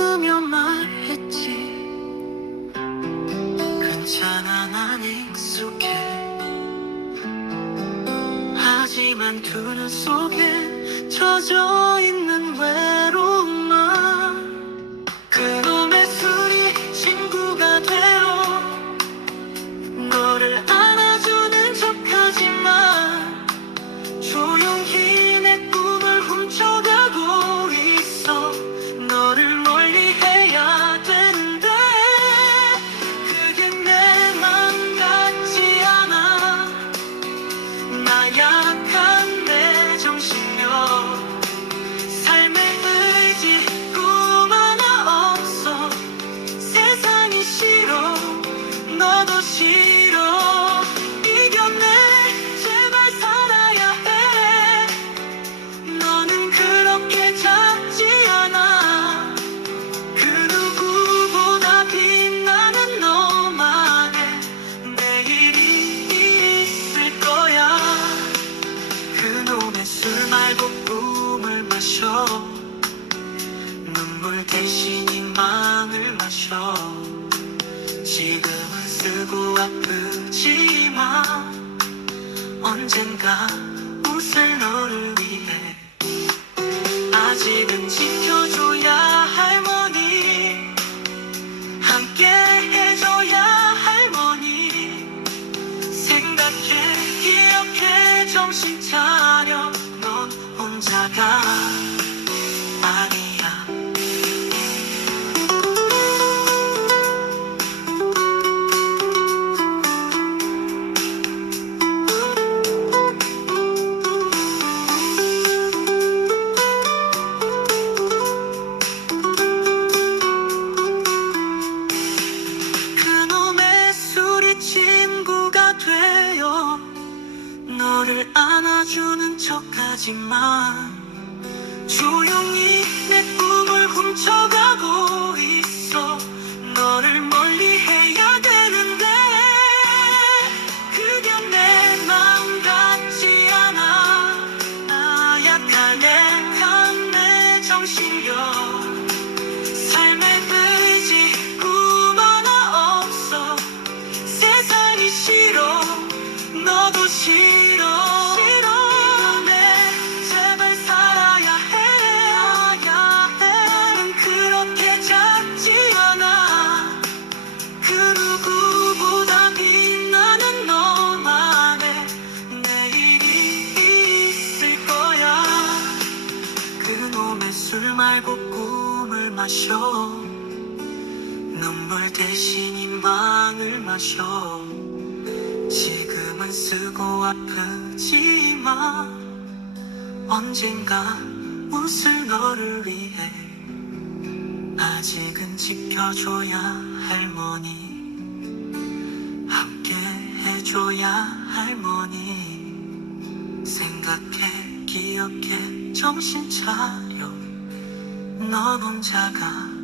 웃으며 말했지. 괜찮아 난 익숙해. 하지만 두 눈 속에 젖어 있는 외로 말고 꿈을 마셔. 눈물 대신 희망을 마셔. 지금은 쓰고 아프지만 언젠가 웃을 너를 위해 아직은 지켜줘야 할머니 함께 해줘야 할머니. 생각해 기억해 정신 차려 넌 아니야. 그놈의 술이 친구가 되어 너를 안아주는 척하지만 조용히 내 꿈을 훔쳐가고 있어. 너를 멀리 해야 되는데 그게 내맘 같지 않아. 나약한 애간내 정신력 말고 꿈을 마셔. 눈물 대신 희망을 마셔. 지금은 쓰고 아프지만 언젠가 웃을 너를 위해 아직은 지켜줘야 할머니. 함께 해줘야 할머니. 생각해 기억해 정신 차려 넌 혼자가